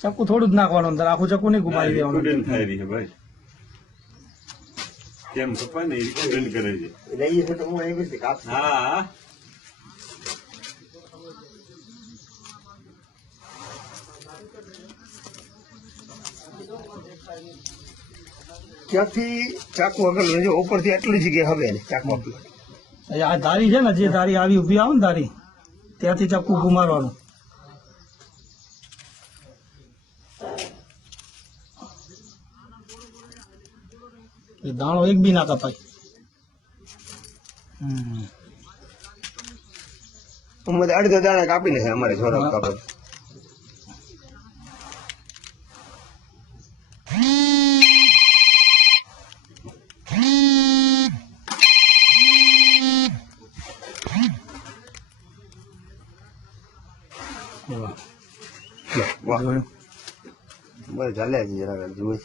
ચક્કુ થોડું જ નાખવાનું અંદર, આખું ચક્કુ નહીં ઘુમાવી દેવાનું. થાય રહી છે ભાઈ, કેમ કપાય ને એ સ્ટુડન્ટ કરે છે. લઈએ છે તો હું એવી રીતે કાપ. હા ક્યાંથી ચાકુ આગળ જો ઉપરથી એટલી જગ્યાએ હવે ને ચાકુ આપી. આ ધારી છે ને, જે ધારી આવી ઉભી આવે ને ધારી, ત્યાંથી ચક્કુ ઘુમારવાનું. એ દાણો એક બી ના કપાય. અમારે અડધા દાણા કાપી નાખે અમારે છોરા કાપે. વાહ બસ ચાલે છે જરા જોઈ.